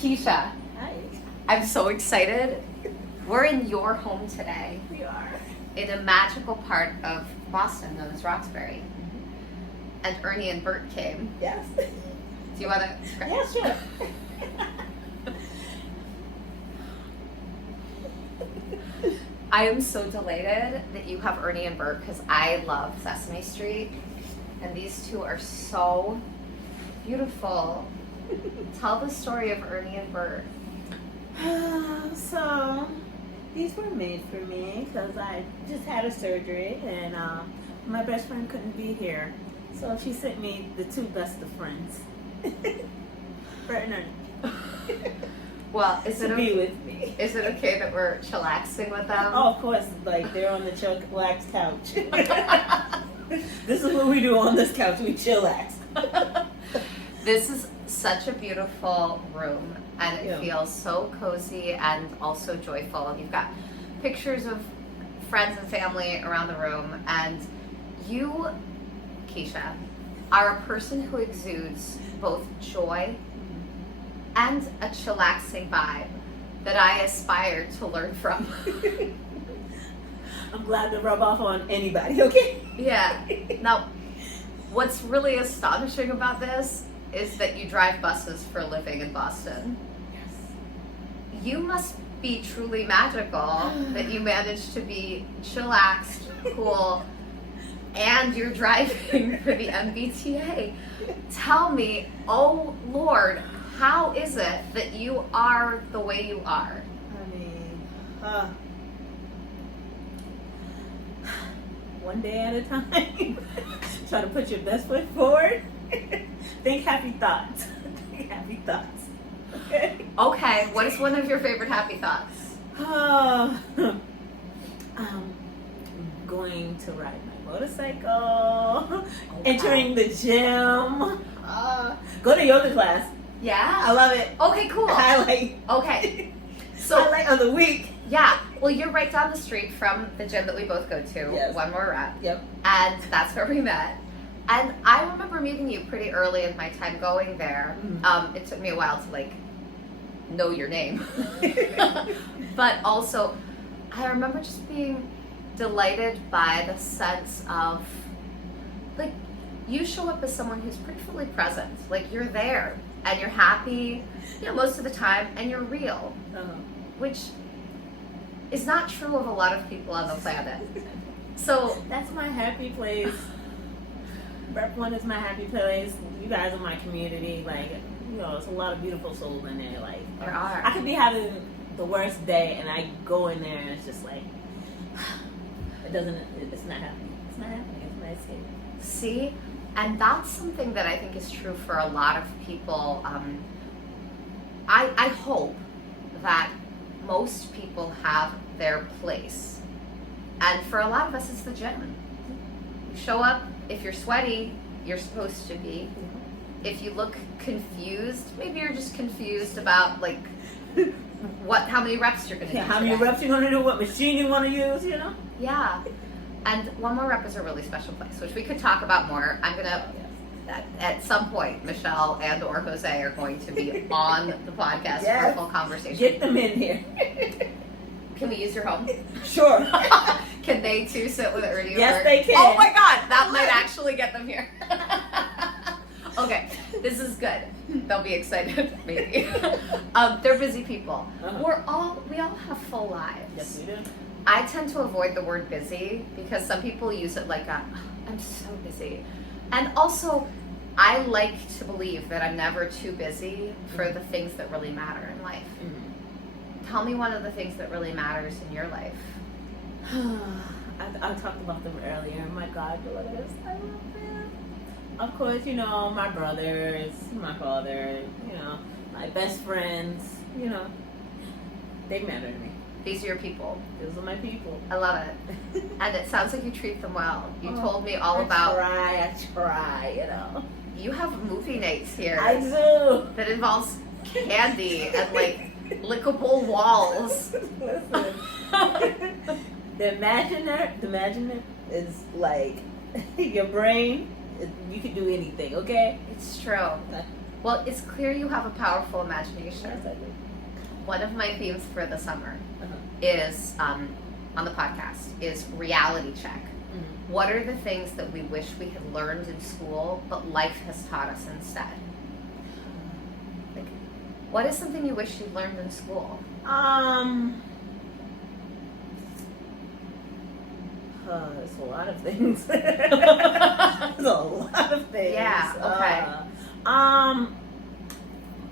Kecia, Hi. I'm so excited. We're in your home today, We are. in a magical part of Boston known as Roxbury. And Ernie and Bert came. Yes. Do you want to? Yeah, sure. I am so delighted that you have Ernie and Bert because I love Sesame Street. And these two are so beautiful. Tell the story of Ernie and Bert. So, these were made for me because I just had a surgery and my best friend couldn't be here. So she sent me the two best of friends. Bert and Ernie. Well, is to it be with me. Is it okay that we're chillaxing with them? Oh, of course, like they're on the chillax couch. This is what we do on this couch, we chillax. This is such a beautiful room, and it feels so cozy and also joyful. You've got pictures of friends and family around the room, and you, Kecia, are a person who exudes both joy and a chillaxing vibe that I aspire to learn from. I'm glad to rub off on anybody, okay? Yeah. Now, what's really astonishing about this is that you drive buses for a living in Boston. Yes. You must be truly magical that you managed to be chillaxed, cool, and you're driving for the MBTA. Tell me, oh Lord, how is it that you are the way you are? I mean, one day at a time. Try to put your best foot forward. Think happy thoughts. Think happy thoughts. Okay. Okay, what is one of your favorite happy thoughts? Going to ride my motorcycle. Entering the gym. Go to yoga class. Yeah? I love it. Okay, cool. Highlight. Okay. So, Highlight of the week. yeah, well, you're right down the street from the gym that we both go to, Yes. One More Rep. Yep. And that's where we met. And I remember meeting you pretty early in my time going there. Mm-hmm. It took me a while to know your name. But also, I remember just being delighted by the sense of, you show up as someone who's pretty fully present. You're there, and you're happy, most of the time, and you're real. Which is not true of a lot of people on the planet. So that's my happy place. Rep 1 is my happy place. You guys are my community. There's a lot of beautiful souls in there. There are. I could be having the worst day and I go in there and it's just it's not happening. It's not happening. It's my escape. See? And that's something that I think is true for a lot of people. I hope that most people have their place. And for a lot of us, it's the gym. You show up, if you're sweaty, you're supposed to be. If you look confused, maybe you're just confused about how many reps you're going to do. How many reps you're going to do, what machine you want to use, Yeah. And One More Rep is a really special place, which we could talk about more. I'm going to, at some point, Michelle and or Jose are going to be on the podcast for a full conversation. Get them in here. Can we use your home? Sure. Can they too sit with Ernie? Yes, they can. Oh my God, that might actually get them here. Okay, this is good. They'll be excited, maybe. They're busy people. We all have full lives. Yes, we do. I tend to avoid the word busy because some people use it I'm so busy. And also, I like to believe that I'm never too busy for the things that really matter in life. Tell me one of the things that really matters in your life. I talked about them earlier. My God, beloveds, I love them. Of course, my brothers, my father, my best friends, they matter to me. These are your people. Those are my people. I love it. And it sounds like you treat them well. You told me all about... I try, You have movie nights here. I do. That involves candy and lickable walls. Listen. The imaginer is your brain. You can do anything, okay? It's true. Well, it's clear you have a powerful imagination. Yes, I do. One of my themes for the summer Uh-huh. is, on the podcast, is reality check. Mm-hmm. What are the things that we wish we had learned in school, but life has taught us instead? Like, what is something you wish you learned in school? There's a lot of things. There's a lot of things. Yeah, okay.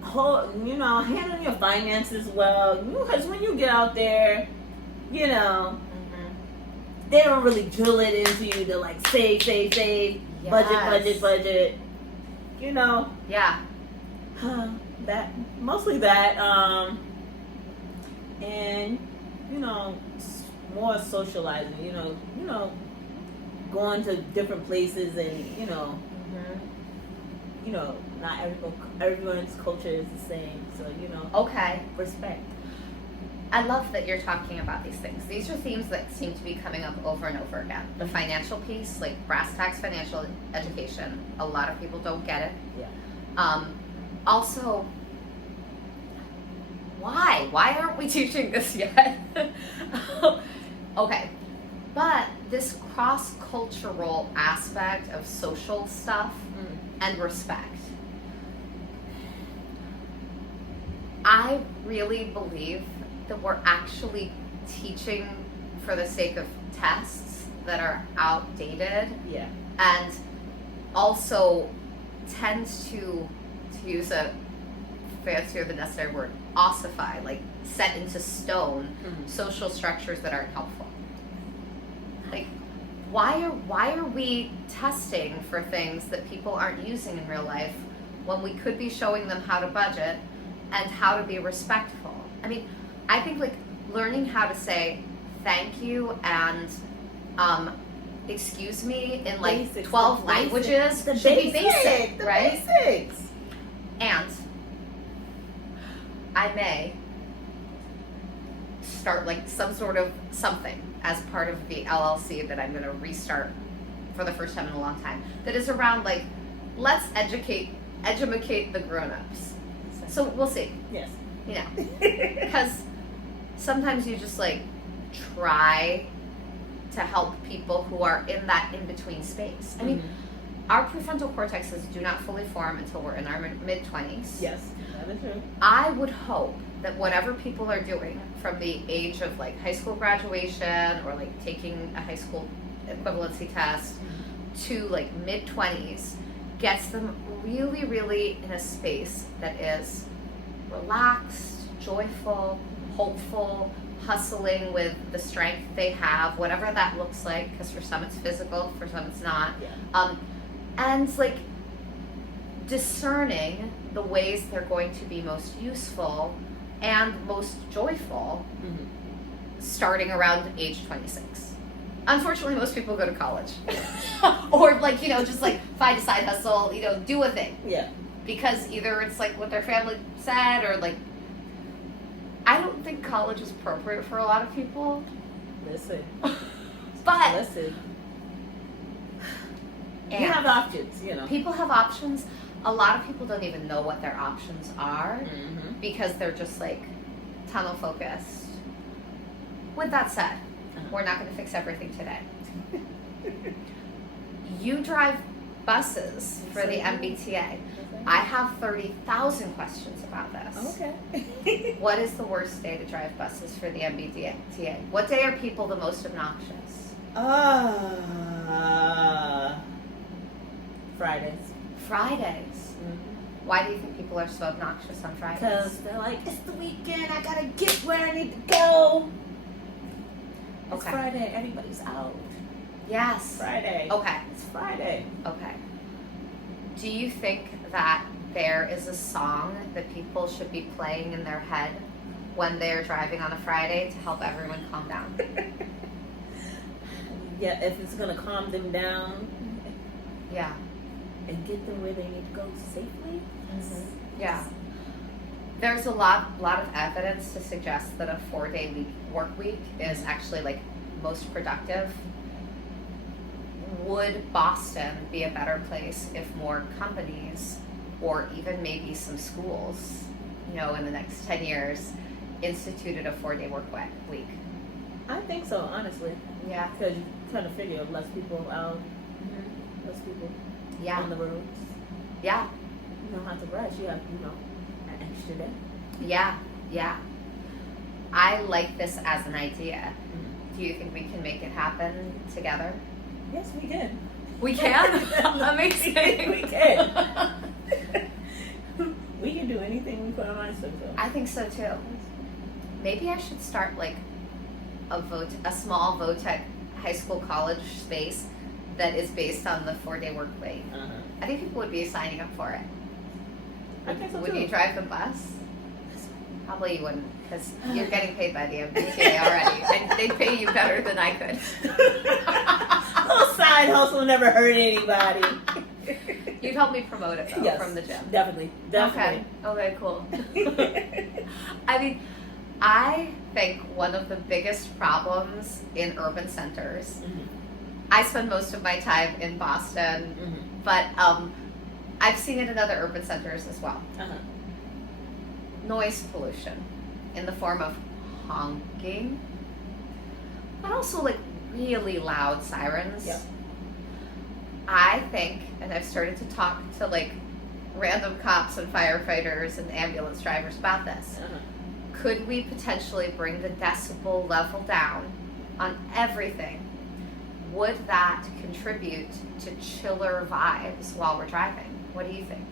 Handling your finances well. Because when you get out there, they don't really drill it into you to like save, Yes. budget. Yeah. That mostly that. And more socializing. Going to different places and not everyone's culture is the same. So Okay. respect. I love that you're talking about these things. These are themes that seem to be coming up over and over again. The financial piece, like brass tacks financial education, a lot of people don't get it. Yeah. Also, why? Why aren't we teaching this yet? Okay. But this cross-cultural aspect of social stuff and respect, I really believe that we're actually teaching for the sake of tests that are outdated Yeah. and also tends to use a fancier than necessary word, ossify, like set into stone social structures that aren't helpful. Like, why are we testing for things that people aren't using in real life when we could be showing them how to budget and how to be respectful? I mean, I think like learning how to say thank you and excuse me in like Basics, 12 the languages basics, should be basic, the right? Basics. And I may start like some sort of something as part of the LLC that I'm going to restart for the first time in a long time that is around like, let's educate the grown-ups. So we'll see, Yes. because sometimes you just like try to help people who are in that in-between space. I mean, our prefrontal cortexes do not fully form until we're in our mid-20s. Yes, that is true. I would hope that whatever people are doing from the age of like high school graduation or like taking a high school equivalency test to like mid-20s gets them really, really in a space that is relaxed, joyful, hopeful, hustling with the strength they have, whatever that looks like, because for some it's physical, for some it's not. Yeah. And like discerning the ways they're going to be most useful and most joyful starting around age 26. Unfortunately, most people go to college. Or like, just like find a side hustle, do a thing. Yeah. Because either it's like what their family said or like, I don't think college is appropriate for a lot of people. Listen. But Listen. and You have options, people have options. A lot of people don't even know what their options are because they're just like tunnel focused. With that said, we're not going to fix everything today. You drive buses for the MBTA. I have 30,000 questions about this. Okay. What is the worst day to drive buses for the MBTA? What day are people the most obnoxious? Fridays. Fridays. Why do you think people are so obnoxious on Fridays? Because they're like, it's the weekend, I gotta get where I need to go. It's Okay. Friday, everybody's out. Yes. Friday. Okay. It's Friday. Okay. Do you think that there is a song that people should be playing in their head when they're driving on a Friday to help everyone calm down? Yeah, if it's gonna calm them down Yeah. and get them where they need to go safely. Yeah. There's a lot of evidence to suggest that a 4-day work week is actually like most productive. Would Boston be a better place if more companies or even maybe some schools, you know, in the next 10 years, instituted a 4-day work week. I think so, honestly. Yeah. Because you kind of figure less people out, less people Yeah. on the roads. Yeah. You don't have to rush. You have, an extra day. Yeah. Yeah. I like this as an idea. Do you think we can make it happen together? Yes, we can. We can? Amazing. We can. We can do anything we put our minds to. I think so too. Maybe I should start like a small VOTEC high school college space that is based on the 4-day work week. I think people would be signing up for it. I think so Would too. you drive the bus? Probably you wouldn't, because you're getting paid by the MBTA already. And they'd pay you better than I could. Little side hustle never hurt anybody. You'd help me promote it though, Yes, from the gym. Definitely. Okay, cool. I mean, I think one of the biggest problems in urban centers, I spend most of my time in Boston, but I've seen it in other urban centers as well. Noise pollution in the form of honking, but also like really loud sirens. Yep. I think, and I've started to talk to like random cops and firefighters and ambulance drivers about this. Could we potentially bring the decibel level down on everything? Would that contribute to chiller vibes while we're driving? What do you think?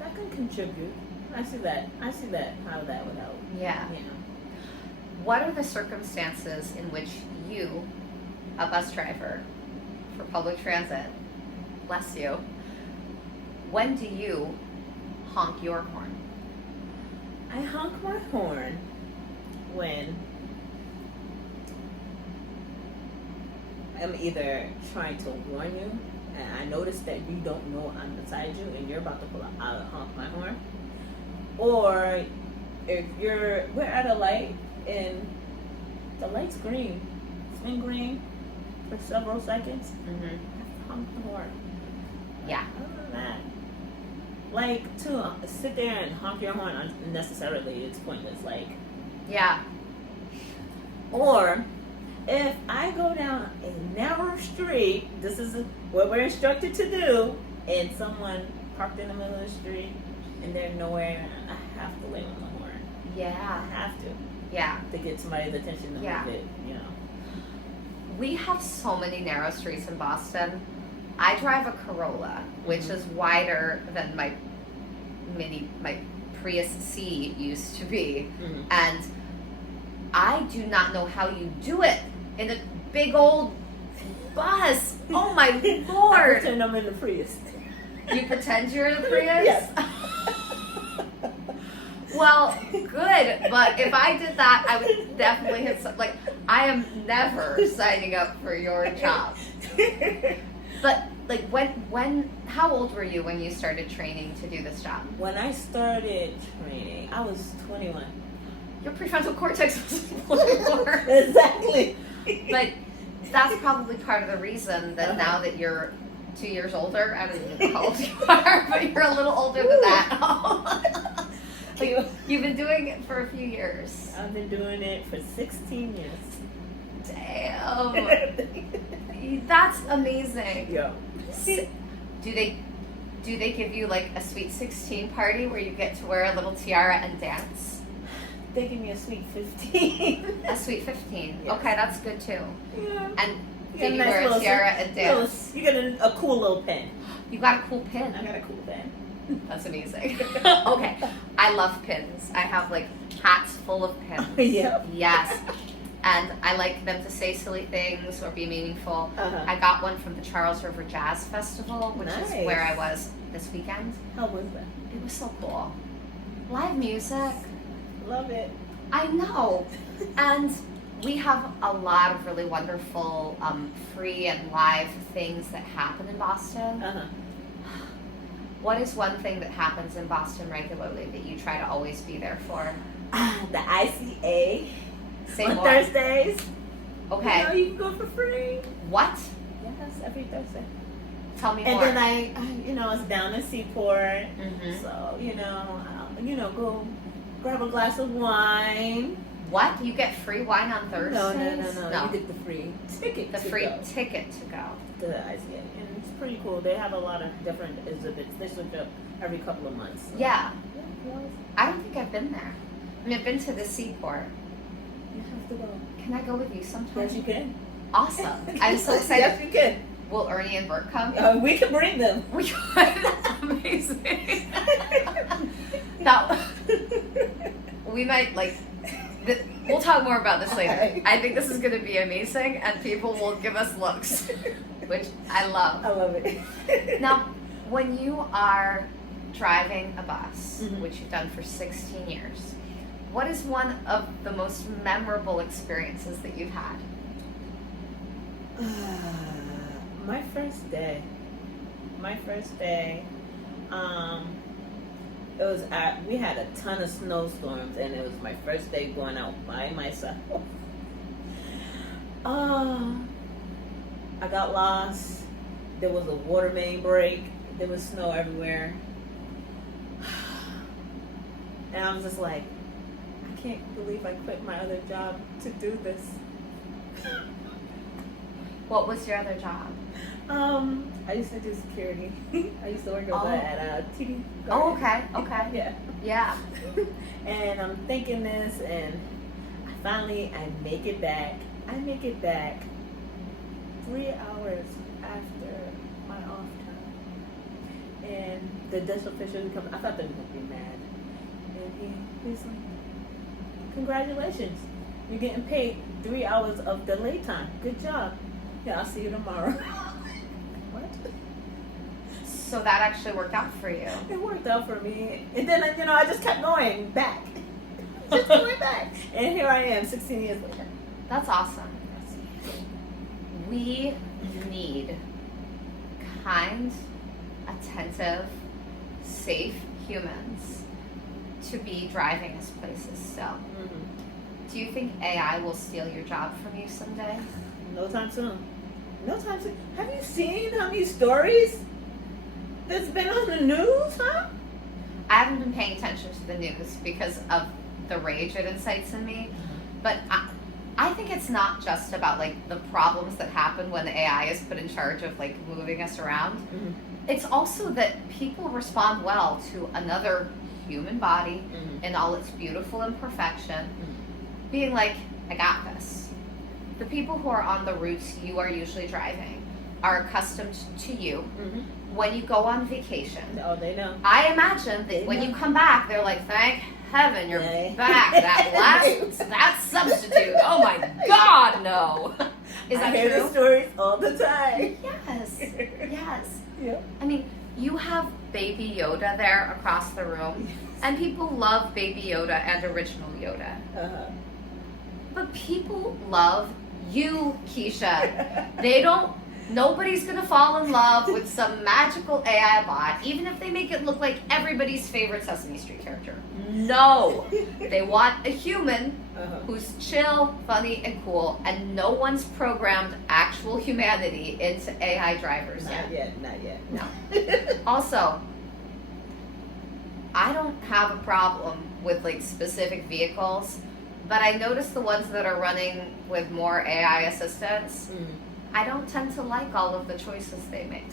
That can contribute. I see that. How that would help. Yeah. What are the circumstances in which you, a bus driver for public transit, bless you, when do you honk your horn? I honk my horn when I'm either trying to warn you and I notice that you don't know I'm beside you and you're about to pull out, I'll honk my horn. Or if we're at a light and the light's green, it's been green for several seconds, I have to honk the horn. Yeah. Other than that, like, to sit there and honk your horn unnecessarily, it's pointless. Like, Yeah. or if I go down a narrow street, this is what we're instructed to do, and someone parked in the middle of the street and they're nowhere, I have to lay on the horn. Yeah. I have to. Yeah. To get somebody's attention to move it, We have so many narrow streets in Boston. I drive a Corolla, which is wider than my Prius C used to be. And I do not know how you do it in a big old bus. Oh my I Lord. pretend I'm in the Prius. You pretend you're in a Prius? Yes. Well, good, but if I did that, I would definitely hit some, like, I am never signing up for your job. But, like, how old were you when you started training to do this job? When I started training, I was 21. Your prefrontal cortex was more. Exactly. But that's probably part of the reason that now that you're 2 years older, I don't even know how old you are, but you're a little older than that. Like, you've been doing it for a few years. I've been doing it for 16 years. Damn. That's amazing. Yeah. Do they give you like a sweet 16 party where you get to wear a little tiara and dance? They give me a sweet 15. A sweet 15. Yes. Okay, that's good too. Yeah. And You did you get a nice wear a little tiara and dance? You get a cool little pin. You got a cool pin. I got a cool pin. That's amazing. Okay, I love pins. I have like hats full of pins. Yep. Yes. And I like them to say silly things or be meaningful. Uh-huh. I got one from the Charles River Jazz Festival, which is Nice. where I was this weekend. How was that? It was so cool. Live music. Love it. I know. And we have a lot of really wonderful free and live things that happen in Boston. Uh-huh. What is one thing that happens in Boston regularly that you try to always be there for? The ICA Say on more. Thursdays. Okay. You can go for free. What? Yes, every Thursday. Tell me And more. then I it's down in Seaport. Mhm. So, go grab a glass of wine. What? You get free wine on Thursdays? No. You get the free ticket. The to free go ticket to go. to the ICA. And it's pretty cool. They have a lot of different exhibits. They switch up every couple of months. So. Yeah. Yeah, I don't think I've been there. I mean, I've been to the Seaport. you have to go. Can I go with you sometime? Yes, you can. Awesome. I'm so excited. Yes, you can. Will Ernie and Bert come? We can bring them. We could. That's amazing. Now, we might, we'll talk more about this later. Okay. I think this is going to be amazing, and people will give us looks, which I love. I love it. Now, when you are driving a bus, Mhm. which you've done for 16 years, what is one of the most memorable experiences that you've had? My first day. We had a ton of snowstorms, and it was my first day going out by myself. I got lost. There was a water main break. There was snow everywhere. And I was just like, I can't believe I quit my other job to do this. What was your other job? I used to do security. I used to work Oh. at TD. Oh, okay. Yeah. Yeah. And I'm thinking this, and I make it back. I make it back 3 hours after my off time. And the desk official comes. I thought they were going to be mad. And he's like, congratulations. You're getting paid 3 hours of delay time. Good job. Yeah, I'll see you tomorrow. What? So that actually worked out for you. It worked out for me. And then, I just kept going back. Just going back. And here I am 16 years later. That's awesome. We need kind, attentive, safe humans to be driving us places still. Mm-hmm. Do you think AI will steal your job from you someday? No time soon. No time soon. Have you seen how many stories that's been on the news, huh? I haven't been paying attention to the news because of the rage it incites in me. But I think it's not just about the problems that happen when the AI is put in charge of moving us around. Mm-hmm. It's also that people respond well to another human body Mm-hmm. in all its beautiful imperfection, being like, I got this. The people who are on the routes you are usually driving are accustomed to you. Mm-hmm. When you go on vacation, Oh, they know. I imagine that when you come back, they're like, thank heaven you're Yeah. back. That substitute. Oh my God, no. Is that I hear the true? stories all the time. Yes. Yes. Yeah. I mean, you have Baby Yoda there across the room, and people love Baby Yoda and original Yoda. Uh-huh. But people love you, Kecia. Nobody's gonna fall in love with some magical AI bot, even if they make it look like everybody's favorite Sesame Street character. No! They want a human Uh-huh. who's chill, funny, and cool, and no one's programmed actual humanity into AI drivers yet. Not yet. No. Also, I don't have a problem with specific vehicles, but I notice the ones that are running with more AI assistance, Mm. I don't tend to like all of the choices they make.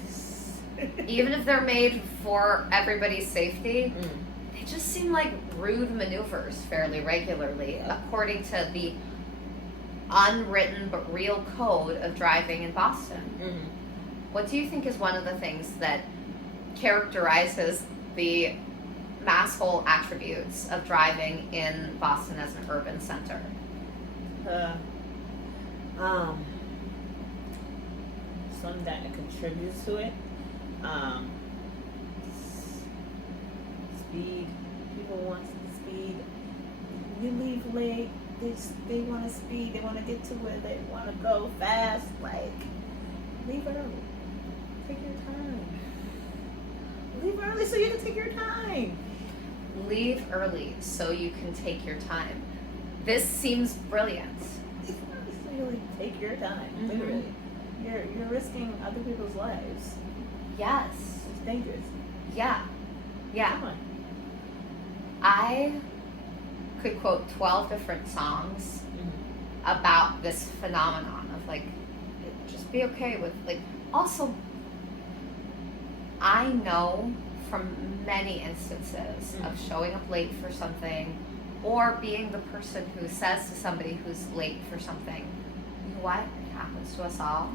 Even if they're made for everybody's safety, Mm. they just seem like rude maneuvers fairly regularly, according to the unwritten but real code of driving in Boston. Mm. What do you think is one of the things that characterizes the masshole attributes of driving in Boston as an urban center? Something that contributes to it. Speed. People want speed. You leave late. They want to speed. They want to get to where they want to go fast. Leave early. Take your time. Leave early so you can take your time. Leave early so you can take your time. This seems brilliant. Leave early so you take your time. Mhm. Literally. You're risking other people's lives. Yes. It's dangerous. Yeah. Yeah. Come on. I could quote 12 different songs about this phenomenon of like, just be okay with, like, also, I know from many instances of showing up late for something or being the person who says to somebody who's late for something, you know what, it happens to us all,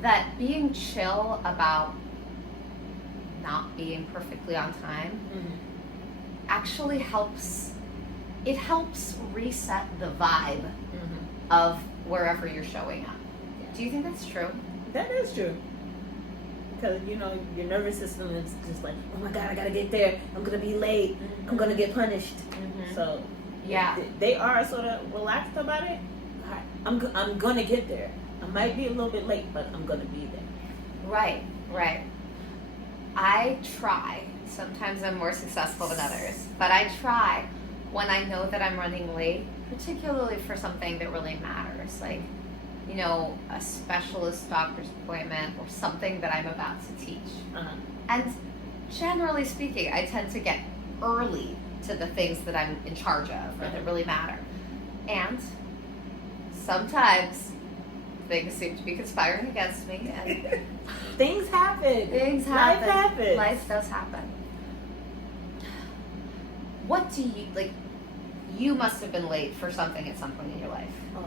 that being chill about not being perfectly on time actually helps. It helps reset the vibe of wherever you're showing up. Do you think that's true? That is true. Because, you know, your nervous system is just like, oh my God, I gotta get there. I'm gonna be late. I'm gonna get punished. So, yeah, they are sort of relaxed about it. I'm gonna get there. I might be a little bit late, but I'm gonna be there. Right. I try. Sometimes I'm more successful than others, but I try when I know that I'm running late, particularly for something that really matters, like, you know, a specialist doctor's appointment or something that I'm about to teach. And generally speaking, I tend to get early to the things that I'm in charge of or that really matter. And sometimes things seem to be conspiring against me, and things happen. Life happens. Life does happen. What do you, like, you must have been late for something at some point in your life. Oh,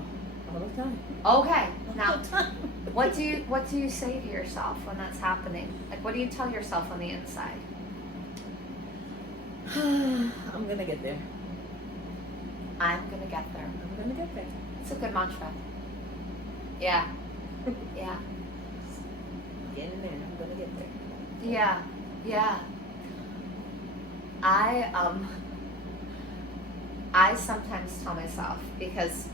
all the time. Okay. Now, All the time. what do you say to yourself when that's happening? Like, what do you tell yourself on the inside? I'm gonna get there. I'm gonna get there. I'm gonna get there. It's a good mantra. Yeah. Yeah. Getting there. I'm gonna get there. Yeah. I sometimes tell myself, because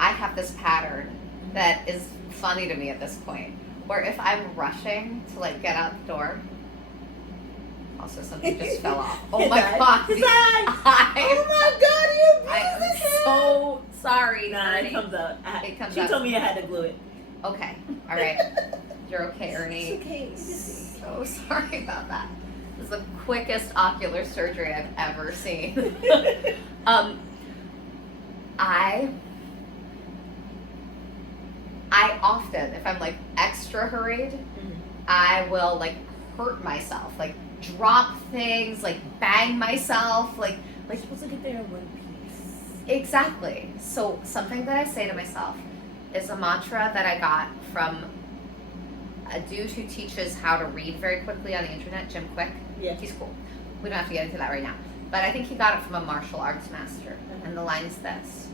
I have this pattern that is funny to me at this point, where if I'm rushing to like get out the door, also something just fell off. Oh my God. Oh my God, you I am so sorry. Nah, Ernie. it comes out. She out. told me I had to glue it. Okay. All right. You're okay, Ernie. It's okay. So sorry about that. This is the quickest ocular surgery I've ever seen. I often, if I'm like extra hurried, I will like hurt myself, like drop things, like bang myself, like You're supposed to get there in one piece. exactly. So something that I say to myself is a mantra that I got from a dude who teaches how to read very quickly on the internet, Jim Quick. Yeah. He's cool. We don't have to get into that right now. But I think he got it from a martial arts master. And the line is this: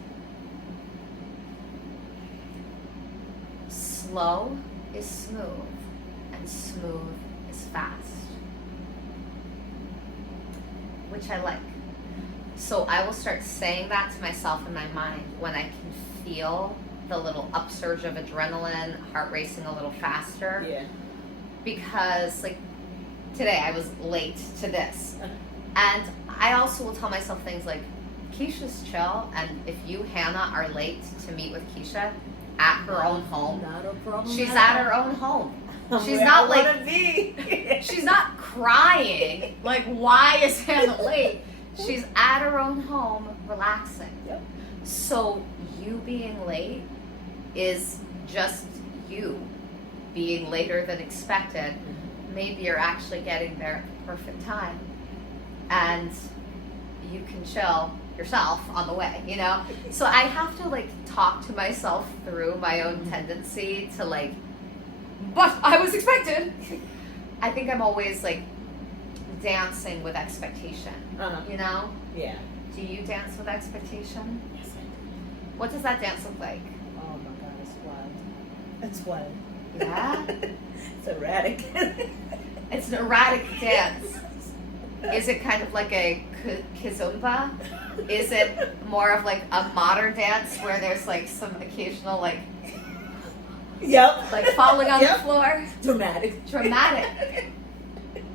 slow is smooth, and smooth is fast. Which I like. So I will start saying that to myself in my mind when I can feel the little upsurge of adrenaline, heart racing a little faster. Yeah. Because, like, today I was late to this. And I also will tell myself things like, Kecia's chill, and if you, Hannah, are late to meet with Kecia at her own home, Not a problem. she's at her own home. She's Where not I like, wanna be. she's not crying, like, why is Hannah late? She's at her own home, relaxing. Yep. So you being late is just you being later than expected. Maybe you're actually getting there at the perfect time, and you can chill yourself on the way, you know? So I have to like talk to myself through my own tendency to like, but I was expected. I think I'm always like dancing with expectation, you know? Yeah. Do you dance with expectation? Yes, I do. What does that dance look like? Oh my God, it's wild. It's wild. Yeah? It's erratic. It's an erratic dance. Is it kind of like a kizomba? Is it more of like a modern dance where there's like some occasional like Yep. like falling on the floor? Dramatic.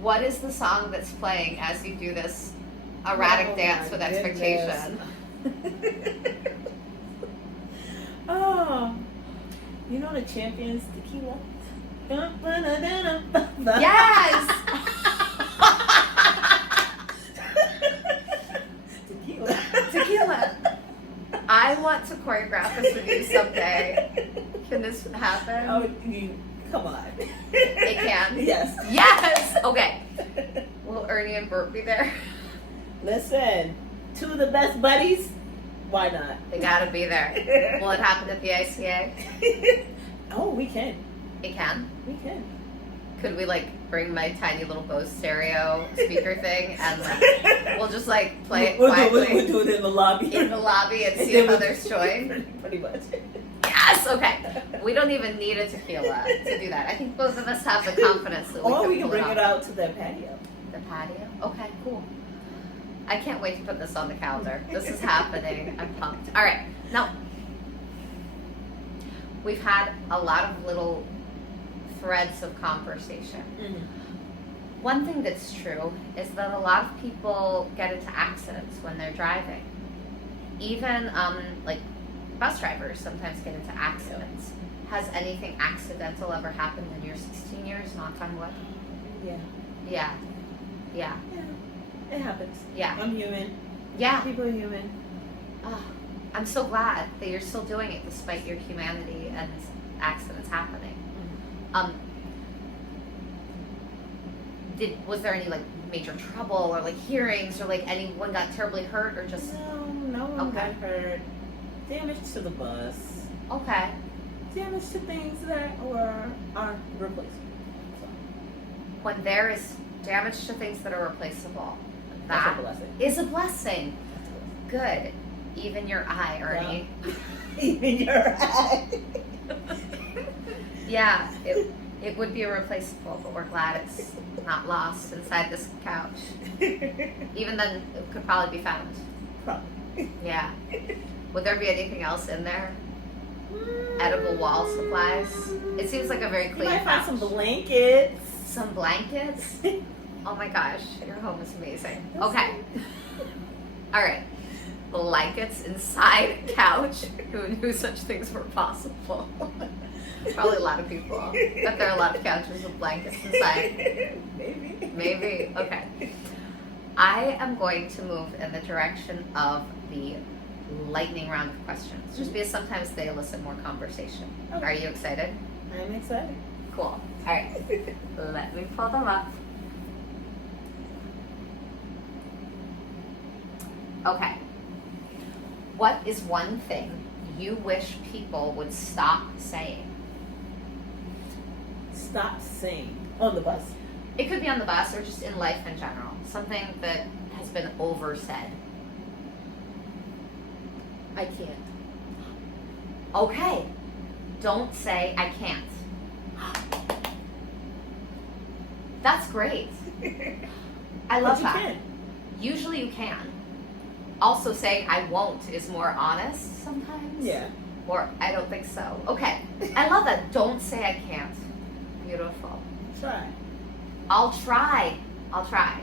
What is the song that's playing as you do this erratic dance with expectation? Oh, you know the Champions tequila? Yes! Tequila. Tequila. I want to choreograph this with you someday. Can this happen? Oh, come on. It can? Yes. Yes! Okay. Will Ernie and Bert be there? Listen, two of the best buddies. Why not? They gotta be there. Will it happen at the ICA? Oh, we can. It can. We can. Could we like bring my tiny little Bose stereo speaker thing and like we'll just like play it quietly We'll do it in the lobby. in the lobby and see if others join? Pretty much. Yes. Okay. We don't even need a tequila to do that. I think both of us have the confidence that we Or can we can pull bring it it off. out to the patio. The patio. Okay. Cool. I can't wait to put this on the calendar. This is happening. I'm pumped. All right. Now we've had a lot of little threads of conversation. Mm-hmm. One thing that's true is that a lot of people get into accidents when they're driving. Even like bus drivers sometimes get into accidents. Has anything accidental ever happened in your 16 years, knock on wood? Yeah. Yeah. Yeah. Yeah. It happens. Yeah. I'm human. Yeah. People are human. Oh, I'm so glad that you're still doing it despite your humanity and accidents happening. Was there any like major trouble or like hearings or like anyone got terribly hurt or just No one Okay. got hurt. Damage to the bus. okay? Damage to things that are replaceable. So, When there is damage to things that are replaceable, that's that a blessing. is a blessing. Good. Even your eye, Ernie. Even your eye. Yeah, it would be a replaceable, but we're glad it's not lost inside this couch. Even then, it could probably be found. Probably. Yeah. Would there be anything else in there? Edible wall supplies? It seems like a very You clean might find couch. some blankets. Some blankets? Oh my gosh, your home is amazing. Okay. All right. Blankets inside a couch. Who knew such things were possible? Probably a lot of people. But there are a lot of couches with blankets inside. Maybe. Maybe. Okay. I am going to move in the direction of the lightning round of questions, just because sometimes they elicit more conversation. Okay. Are you excited? I'm excited. Cool. All right. Let me pull them up. Okay. What is one thing you wish people would stop saying? Stop saying on the bus. It could be on the bus or just in life in general. Something that has been oversaid. I can't. Okay. Don't say I can't. That's great. I love But you that. can. Usually you can. Also saying I won't is more honest sometimes. Yeah. Or I don't think so. Okay. I love that. Don't say I can't. Beautiful. Try. I'll try. I'll try.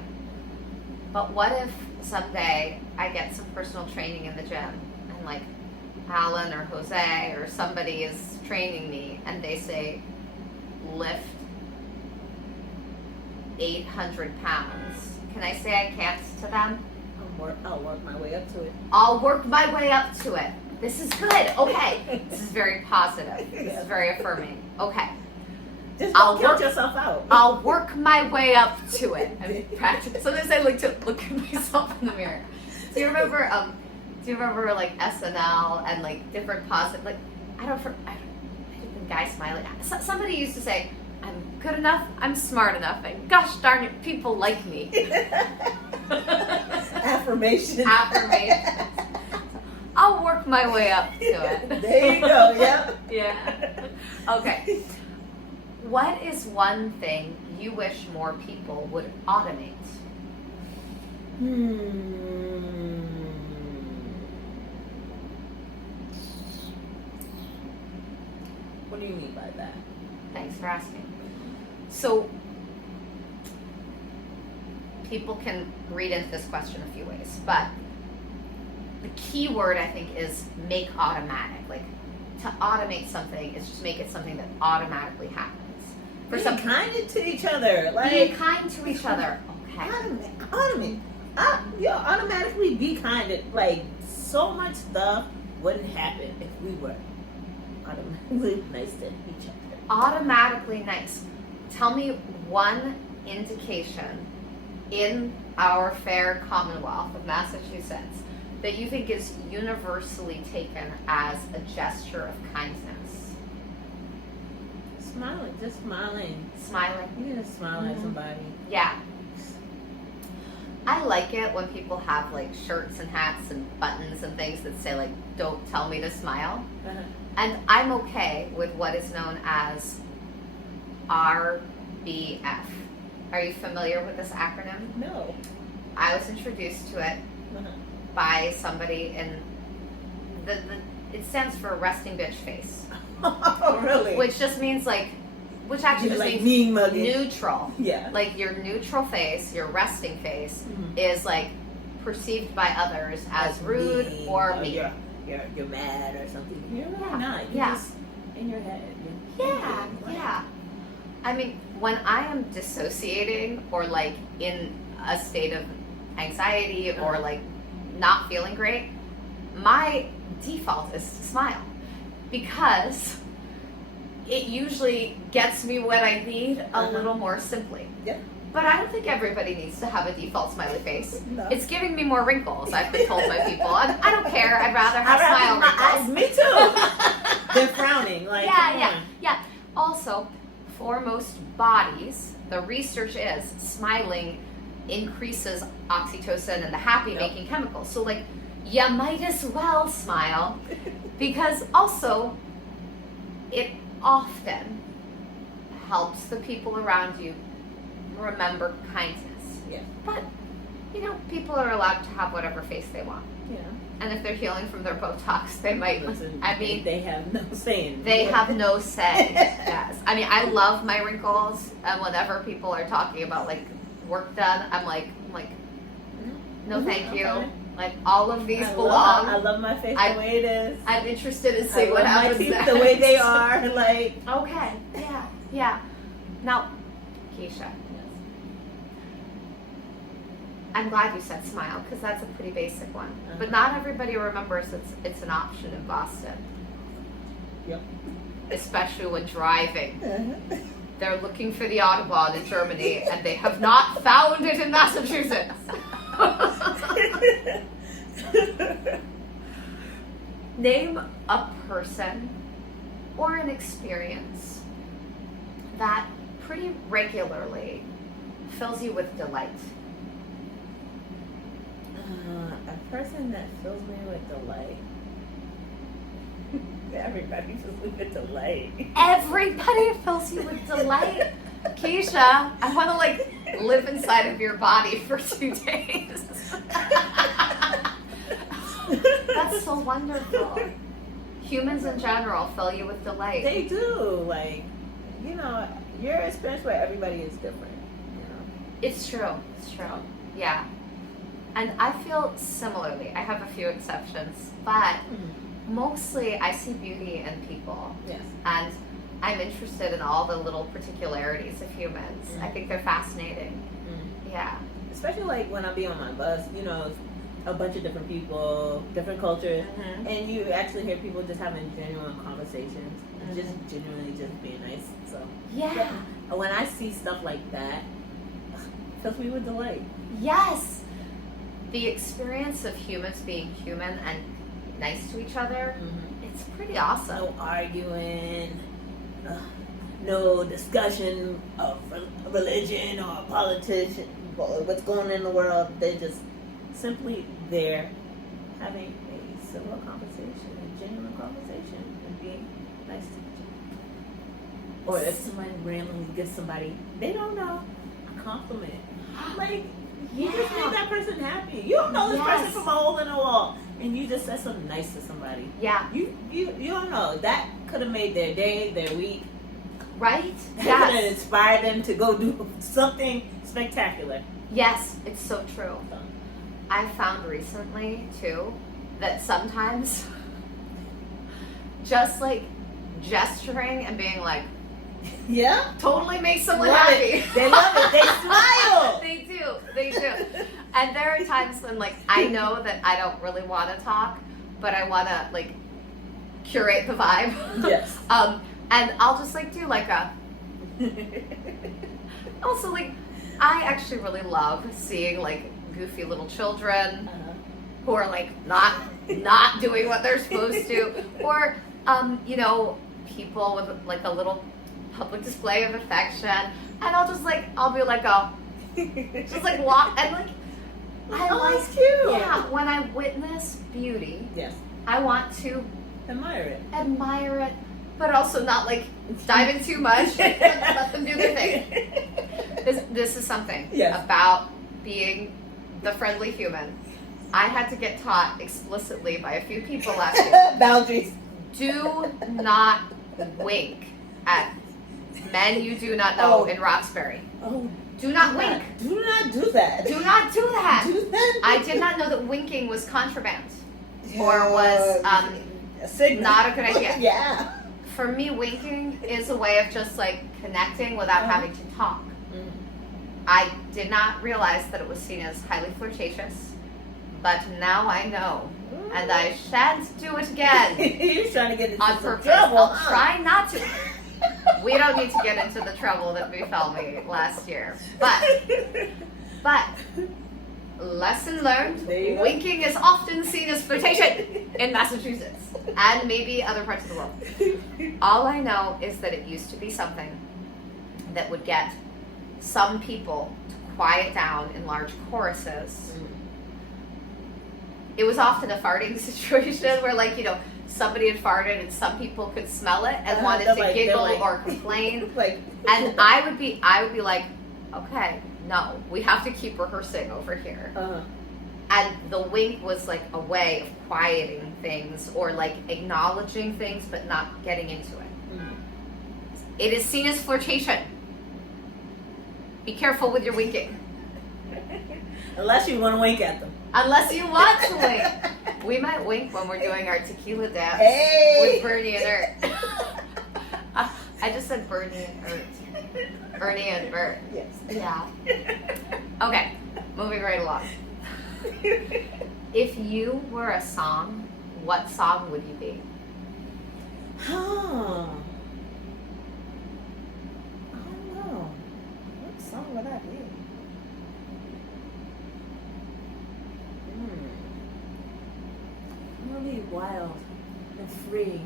But what if someday I get some personal training in the gym and like Alan or Jose or somebody is training me and they say lift 800 pounds. Can I say I can't to them? I'll work my way up to it. I'll work my way up to it. This is good. Okay. This is very positive. This is very affirming. Okay. Just I'll don't count work- yourself out. I'll work my way up to it. I mean, practice. Sometimes I like to look at myself in the mirror. Do you remember? Like SNL and like different positive? Like I don't think Guy Smiley. Somebody used to say, "I'm good enough. I'm smart enough, and gosh darn it, people like me." Affirmation. Affirmations. I'll work my way up to it. There you go. Yep. Yeah. Okay. What is one thing you wish more people would automate? What do you mean by that? Thanks for asking. So, people can read into this question a few ways, but the key word I think is make automatic. Like, to automate something is just make it something that automatically happens. For Being kind to each other. Like, being kind to each other. Okay. You'll automatically be kind. Like, so much stuff wouldn't happen if we were automatically nice to each other. Automatically nice. Tell me one indication in our fair Commonwealth of Massachusetts that you think is universally taken as a gesture of kindness. Smiling, just smiling. Smiling. You can just smile at somebody. Yeah. I like it when people have like shirts and hats and buttons and things that say like, don't tell me to smile. Uh-huh. And I'm okay with what is known as RBF. Are you familiar with this acronym? No. I was introduced to it by somebody in it stands for resting bitch face. Oh, really? Which just means which actually just like means mean mugging. neutral. Yeah. Like your neutral face, your resting face Mhm. is like perceived by others as rude mean, or mean. You're mad or something. You're really not. You're Yeah. just in your head. Yeah, yeah. I mean, when I am dissociating or like in a state of anxiety or like not feeling great, my default is to smile because it usually gets me what I need a little more simply. Yep. But I don't think everybody needs to have a default smiley face. No. It's giving me more wrinkles, I've been told by people. And I don't care. I'd rather have smile wrinkles. Me too. Than frowning. Like, come on. Yeah. Also, for most bodies, the research is smiling increases oxytocin and the happy-making chemicals. So, like, you might as well smile because also it often helps the people around you remember kindness. Yeah. But, people are allowed to have whatever face they want. Yeah. And if they're healing from their Botox, they might. Listen, I mean, they have no say. they have no say. Yes. I mean, I love my wrinkles, and whenever people are talking about like work done, I'm like, no, thank you. Okay. Like all of these belong. I love my face the way it is. I'm interested in I seeing what love my happens teeth next. the way they are. Like, Okay. Yeah. Now, Kecia, I'm glad you said smile because that's a pretty basic one. But not everybody remembers it's an option in Boston. Yep. Especially when driving. They're looking for the Autobahn in Germany and they have not found it in Massachusetts. Name a person or an experience that pretty regularly fills you with delight. A person that fills me with delight. Everybody fills me with delight. Everybody fills you with delight. Kecia, I want to live inside of your body for 2 days. That's so wonderful. Humans in general fill you with delight. They do. Your experience with everybody is different. It's true. Yeah. And I feel similarly. I have a few exceptions, but mostly I see beauty in people. Yes. And I'm interested in all the little particularities of humans. I think they're fascinating. Yeah. Especially when I be on my bus, a bunch of different people, different cultures, and you actually hear people just having genuine conversations, just genuinely just being nice. So Yeah. when I see stuff like that, it fills me with delight. Yes. The experience of humans being human and nice to each other, it's pretty awesome. No arguing, no discussion of religion or politician, what's going on in the world. They're just simply there having a civil conversation, a genuine conversation, and being nice to each other. Or if somebody randomly gives somebody they don't know a compliment, you just make that person happy. You don't know this person from a hole in the wall, and you just said something nice to somebody. Yeah. You don't know. That could have made their day, their week. Right? That could have inspired them to go do something spectacular. Yes, it's so true. I found recently, too, that sometimes just gesturing and being like, Yeah. Totally makes someone Love happy. it. They love it. They smile. They do. And there are times when, like, I know that I don't really want to talk, but I want to, like, curate the vibe. Yes. And I'll just, like, do, like, a... Also, like, I actually really love seeing, like, goofy little children who are, like, not doing what they're supposed to. Or, you know, people with, like, a little public display of affection. And I'll just, like, I'll be like, just, like, walk, and, like, That's cute. Yeah, when I witness beauty, Yes. I want to Admire it. but also not, like, dive in too much. Let them do their thing. This is something about being the friendly human. I had to get taught explicitly by a few people last year. Boundaries. Do not wink at men you do not know in Roxbury. Oh, Do not wink. Do not do that. Do not do that. Do that. I did not know that winking was contraband or was a signal. not a good idea. Yeah. For me, winking is a way of just, like, connecting without having to talk. Mm. I did not realize that it was seen as highly flirtatious, but now I know, and I shan't do it again. You're trying to get into On some purpose. trouble. I'll try not to. We don't need to get into the trouble that befell me last year. But lesson learned, There you go. winking is often seen as flirtation in Massachusetts and maybe other parts of the world. All I know is that it used to be something that would get some people to quiet down in large choruses. It was often a farting situation where, like, you know, somebody had farted and some people could smell it and wanted to giggle or complain. And I would be like, okay, no, we have to keep rehearsing over here. And the wink was like a way of quieting things or, like, acknowledging things but not getting into it. It is seen as flirtation. Be careful with your winking. Unless you want to wink at them. Unless you want to wink. We might wink when we're doing our tequila dance with Bernie and Ert. I just said Bernie and Ert. Bernie and Bert. Yes. Yeah. Okay, moving right along. If you were a song, what song would you be? Huh. I don't know. What song would I be? I'm gonna be wild and free.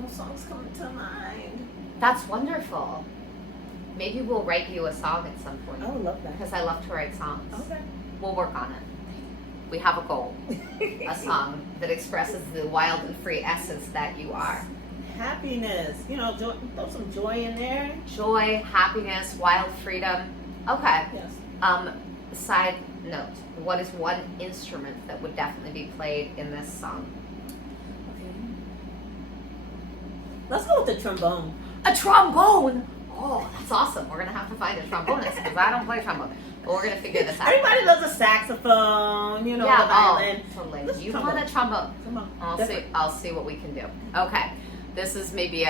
No songs coming to mind. That's wonderful. Maybe we'll write you a song at some point. I would love that. Because I love to write songs. Okay. We'll work on it. We have a goal. A song that expresses the wild and free essence that you are. Happiness. You know, joy, throw some joy in there. Joy, happiness, wild freedom. Okay. Yes. Side note, what is one instrument that would definitely be played in this song? Okay. Let's go with the trombone. A trombone! Oh, that's awesome. We're going to have to find a trombonist because I don't play trombone. But we're going to figure this out. Everybody loves a saxophone, you know, the violin. Totally. Let's You trombone. want a trombone. Trombone. I'll see what we can do. Okay. This is maybe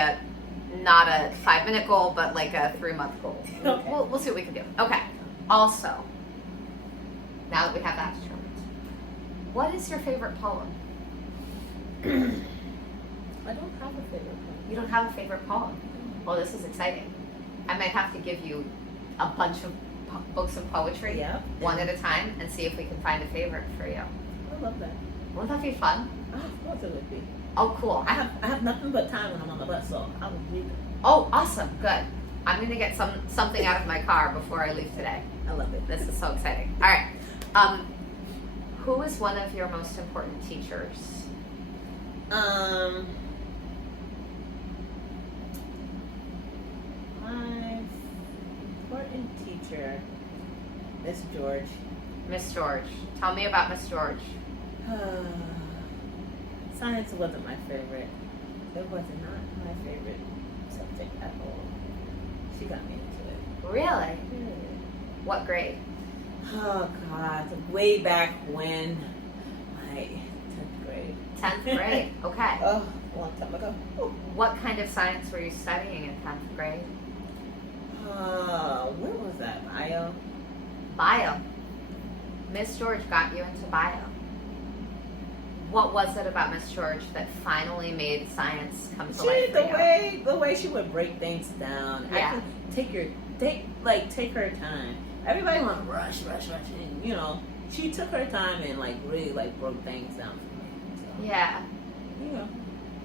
not a 5-minute goal, but like a 3-month goal. Okay. We'll see what we can do. Okay. Also, now that we have that determined, what is your favorite poem? I don't have a favorite poem. You don't have a favorite poem? Well, this is exciting. I might have to give you a bunch of books of poetry, one at a time, and see if we can find a favorite for you. I love that. Won't that be fun? Oh, of course it would be. Oh, cool. I have nothing but time when I'm on the bus, so I will read them. Oh, awesome. Good. I'm going to get something out of my car before I leave today. I love it. This is so exciting. All right. Who is one of your most important teachers? My important teacher, Miss George. Miss George. Tell me about Miss George. Science wasn't my favorite. It was not my favorite subject at all. She got me into it. Really? What grade? Oh God, way back when, like 10th grade. grade. 10th grade. Okay. Oh, a long time ago. Ooh. What kind of science were you studying in 10th grade? What was that? Bio? Bio. Miss George got you into bio. What was it about Miss George that finally made science come to life for you? The way she would break things down. Yeah. Actually, take her time. Everybody want to rush, and you know, she took her time and like really like broke things down for me. So, Yeah. you know,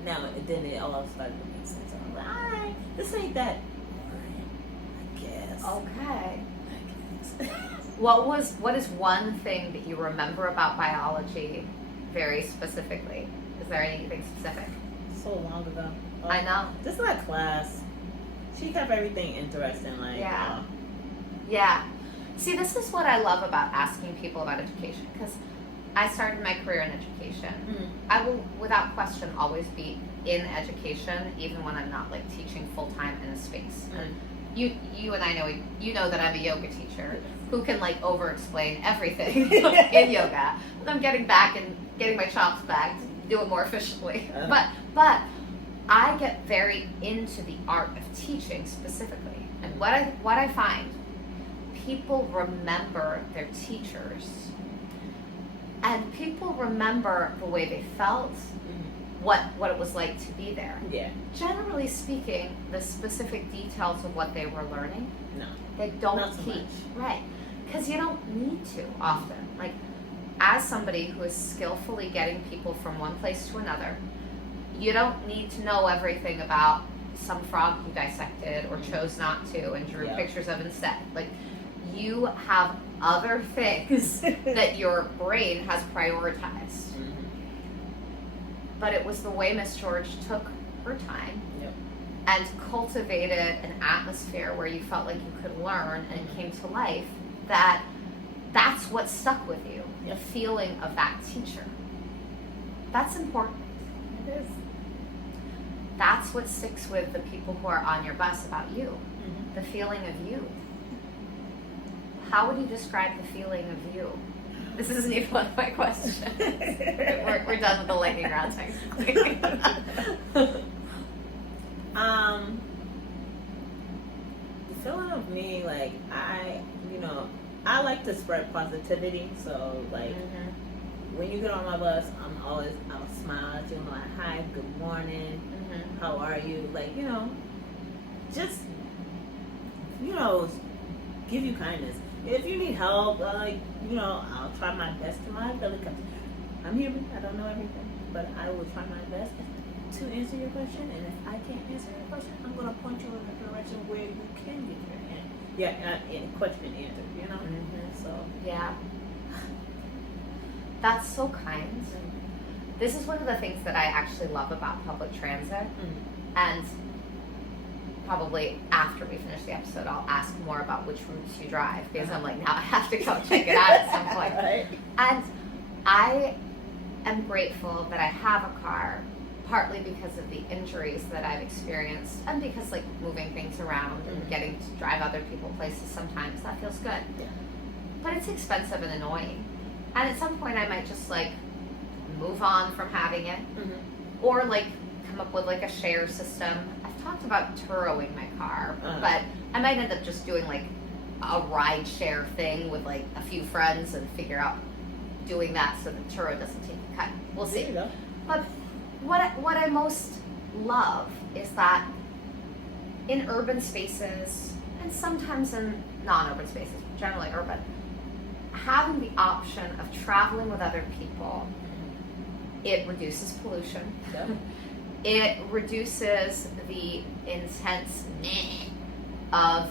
now then it all started to make sense. I'm like, all right, this ain't that boring, I guess. Okay. I guess. What is one thing that you remember about biology very specifically? Is there anything specific? So long ago. Oh, I know. Just like class. She kept everything interesting. Like, Yeah. Yeah. See, this is what I love about asking people about education, because I started my career in education. Mm. I will, without question, always be in education, even when I'm not like teaching full time in a space. Mm. And you and I know, you know that I'm a yoga teacher who can like over explain everything in yoga. And I'm getting back and getting my chops back to do it more efficiently. But I get very into the art of teaching specifically. And what I find, people remember their teachers, and people remember the way they felt, what it was like to be there. Yeah. Generally speaking, the specific details of what they were learning, No. they don't Not so teach. much. Right. Because you don't need to often. Like, as somebody who is skillfully getting people from one place to another, you don't need to know everything about some frog you dissected or chose not to and drew pictures of instead. Like, you have other things that your brain has prioritized. But it was the way Miss George took her time and cultivated an atmosphere where you felt like you could learn and it came to life, that's what stuck with you. The feeling of that teacher. That's important. It is. That's what sticks with the people who are on your bus about you. The feeling of you. How would you describe the feeling of you? This isn't even one of my questions. We're done with the lightning round, technically. The feeling of me, like, I like to spread positivity. So, like, when you get on my bus, I'll smile at you. I'm like, hi, good morning. How are you? Like, just, give you kindness. If you need help, I'll try my best to my ability. I'm human. I don't know everything, but I will try my best to answer your question. And if I can't answer your question, I'm going to point you in the direction where you can get your question answered. So yeah, that's so kind. This is one of the things that I actually love about public transit, and probably after we finish the episode, I'll ask more about which routes you drive, because I'm like, now I have to go check it out at some point. Right. And I am grateful that I have a car, partly because of the injuries that I've experienced, and because like moving things around and getting to drive other people places sometimes, that feels good. Yeah. But it's expensive and annoying. And at some point I might just like move on from having it, or like come up with like a share system. I've talked about Turoing my car, but I might end up just doing like a ride share thing with like a few friends and figure out doing that so that Turo doesn't take a cut. We'll see. But what I most love is that in urban spaces, and sometimes in non-urban spaces, but generally urban, having the option of traveling with other people, it reduces pollution. Yeah. It reduces the intense of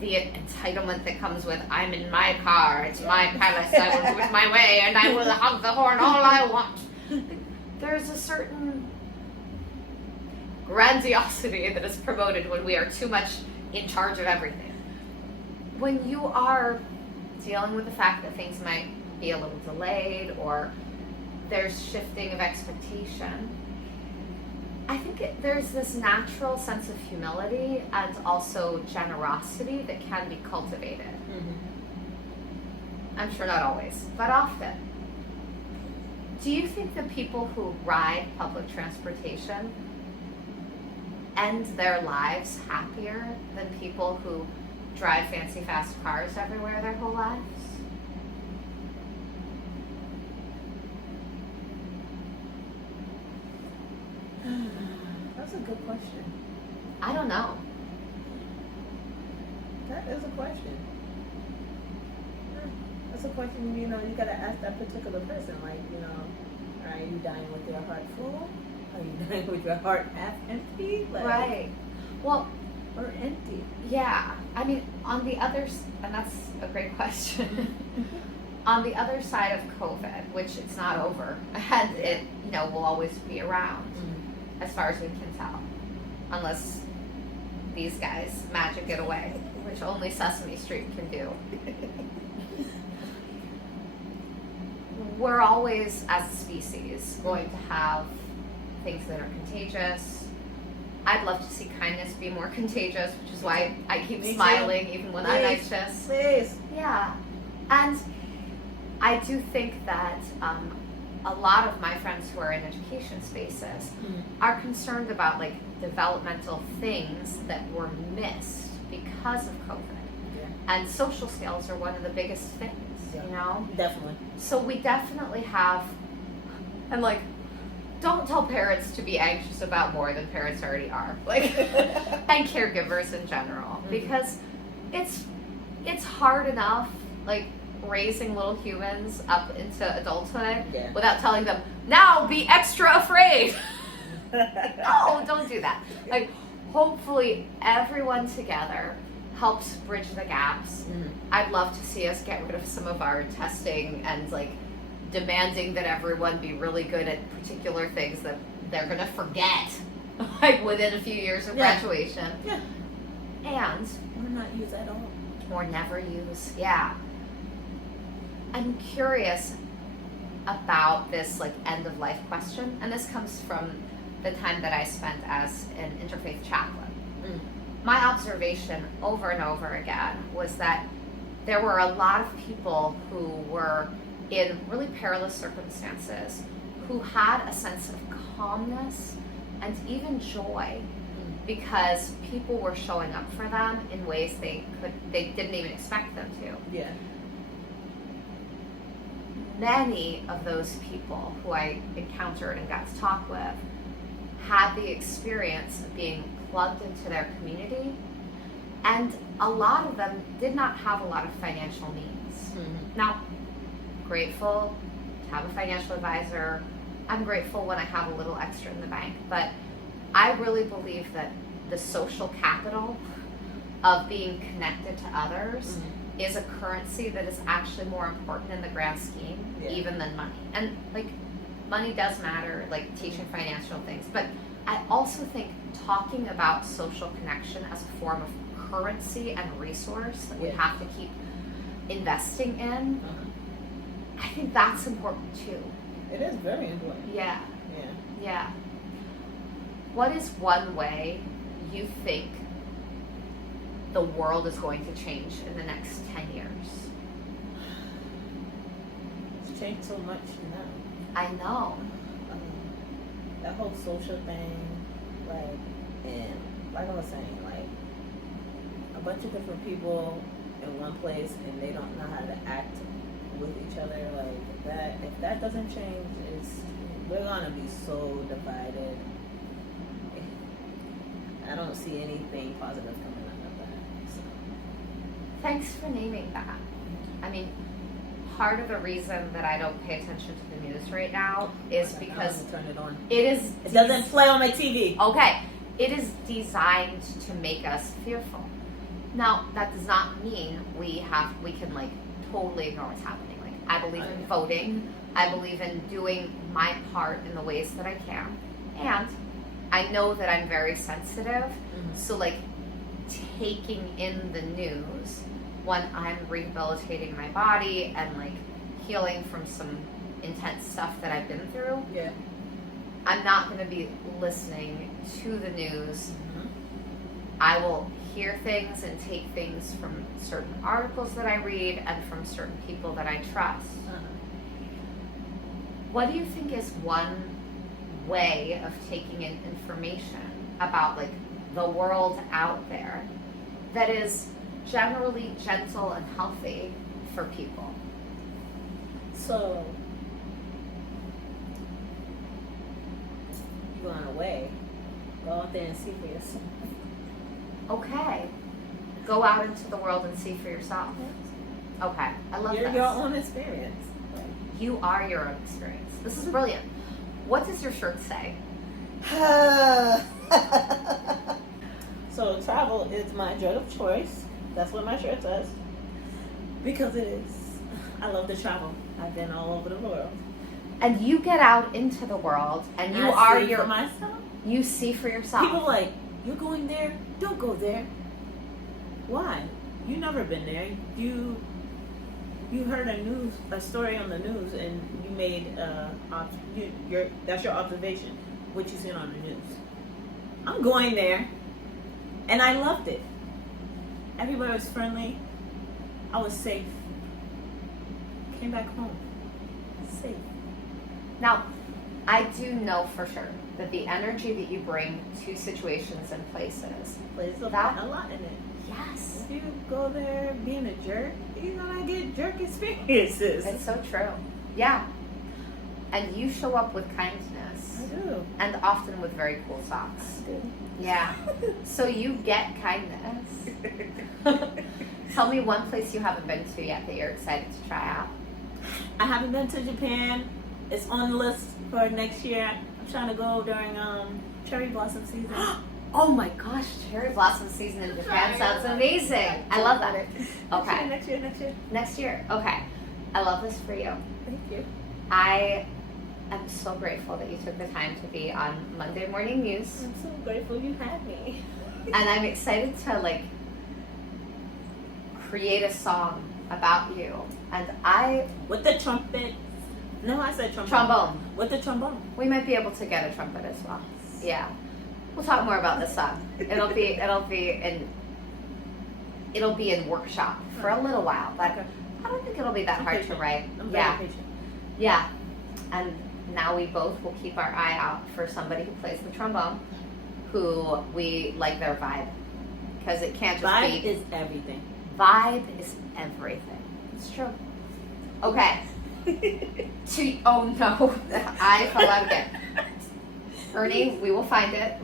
the entitlement that comes with, I'm in my car, it's my palace, I will do it my way, and I will honk the horn all I want. There's a certain grandiosity that is promoted when we are too much in charge of everything. When you are dealing with the fact that things might be a little delayed, or there's shifting of expectation, I think there's this natural sense of humility and also generosity that can be cultivated. I'm sure not always, but often. Do you think the people who ride public transportation end their lives happier than people who drive fancy fast cars everywhere their whole lives? That's a good question. I don't know. That is a question. That's a question, you gotta ask that particular person. Like, are you dying with your heart full? Are you dying with your heart half empty? Like, Right. Well, or empty? yeah. I mean, and that's a great question. On the other side of COVID, which it's not over, and it, will always be around, as far as we can tell, unless these guys magic it away, which only Sesame Street can do. We're always, as a species, going to have things that are contagious. I'd love to see kindness be more contagious, which is why I keep smiling even when I'm anxious. Please. Yeah. And I do think that a lot of my friends who are in education spaces are concerned about like developmental things that were missed because of COVID. Yeah. And social skills are one of the biggest things, Definitely. So we definitely have, and like, don't tell parents to be anxious about more than parents already are, like, and caregivers in general, because it's hard enough, like, raising little humans up into adulthood without telling them, now be extra afraid. No, don't do that. Like, hopefully everyone together helps bridge the gaps. I'd love to see us get rid of some of our testing and like demanding that everyone be really good at particular things that they're gonna forget like within a few years of graduation. Yeah. And or not use at all. Or never use. Yeah. I'm curious about this like end of life question, and this comes from the time that I spent as an interfaith chaplain. My observation over and over again was that there were a lot of people who were in really perilous circumstances who had a sense of calmness and even joy because people were showing up for them in ways they didn't even expect them to. Yeah. Many of those people who I encountered and got to talk with had the experience of being plugged into their community, and a lot of them did not have a lot of financial means. Now, grateful to have a financial advisor. I'm grateful when I have a little extra in the bank, but I really believe that the social capital of being connected to others is a currency that is actually more important in the grand scheme, even than money. And like, money does matter, like teaching financial things, but I also think talking about social connection as a form of currency and resource that we have to keep investing in, I think that's important too. It is very important. Yeah. Yeah. Yeah. What is one way you think the world is going to change in the next 10 years? It's changed so much now. I know. That whole social thing, like, and like I was saying, like, a bunch of different people in one place and they don't know how to act with each other, like that. If that doesn't change, we're gonna be so divided. I don't see anything positive coming out of that. So. Thanks for naming that. I mean, part of the reason that I don't pay attention to the news right now is because turn it on. It doesn't play on my TV. Okay, it is designed to make us fearful. Now, that does not mean we can like totally ignore what's happening. Like, I believe in voting. I believe in doing my part in the ways that I can, and I know that I'm very sensitive. So like, taking in the news when I'm rehabilitating my body and like healing from some intense stuff that I've been through. Yeah. I'm not going to be listening to the news. I will hear things and take things from certain articles that I read and from certain people that I trust. What do you think is one way of taking in information about like the world out there that is generally gentle and healthy for people? So, you're going away. Go out there and see for yourself. Okay. Go out into the world and see for yourself. Okay. I love You're this. your own experience. You are your own experience. This is brilliant. What does your shirt say? So travel is my drug of choice. That's what my shirt says. Because it is. I love to travel. I've been all over the world. And you get out into the world and you I are see your for myself. you see for yourself. People are like, you're going there? Don't go there. Why? You've never been there. You heard a story on the news, and you made that's your observation. What you seen on the news. I'm going there, and I loved it. Everybody was friendly. I was safe. Came back home. Safe. Now, I do know for sure that the energy that you bring to situations and places, There's a lot in it. yes, If you go there being a jerk, you're gonna get jerk experiences. it's so true. Yeah. And you show up with kindness I do. and often with very cool socks. I do. Yeah. So you get kindness. Tell me one place you haven't been to yet that you're excited to try out. I haven't been to Japan. It's on the list for next year. I'm trying to go during cherry blossom season. Oh my gosh, cherry blossom season in Japan sounds amazing. I love that. Okay. Next year. Next year. Okay. I love this for you. Thank you. I am so grateful that you took the time to be on Monday Morning News. I'm so grateful you had me. And I'm excited to like create a song about you. And With the trumpet. No, I said trombone. trombone. With the trombone. We might be able to get a trumpet as well. Yeah. We'll talk more about this song. It'll be in workshop for a little while, but Okay. I don't think it'll be that hard to write. I'm very Yeah. patient. Yeah. And now we both will keep our eye out for somebody who plays the trombone who we like their vibe. Because it can't just Vibe be is everything. vibe is everything. It's true. Okay. Oh no, I fell out again. Ernie, we will find it.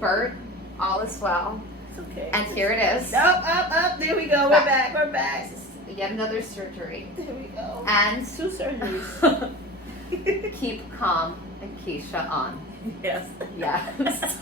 Bert, all is well. It's okay. And here it is. Up. There we go. We're back. Yet another surgery. There we go. And 2 surgeries. keep calm and Kecia on. Yes. Yes.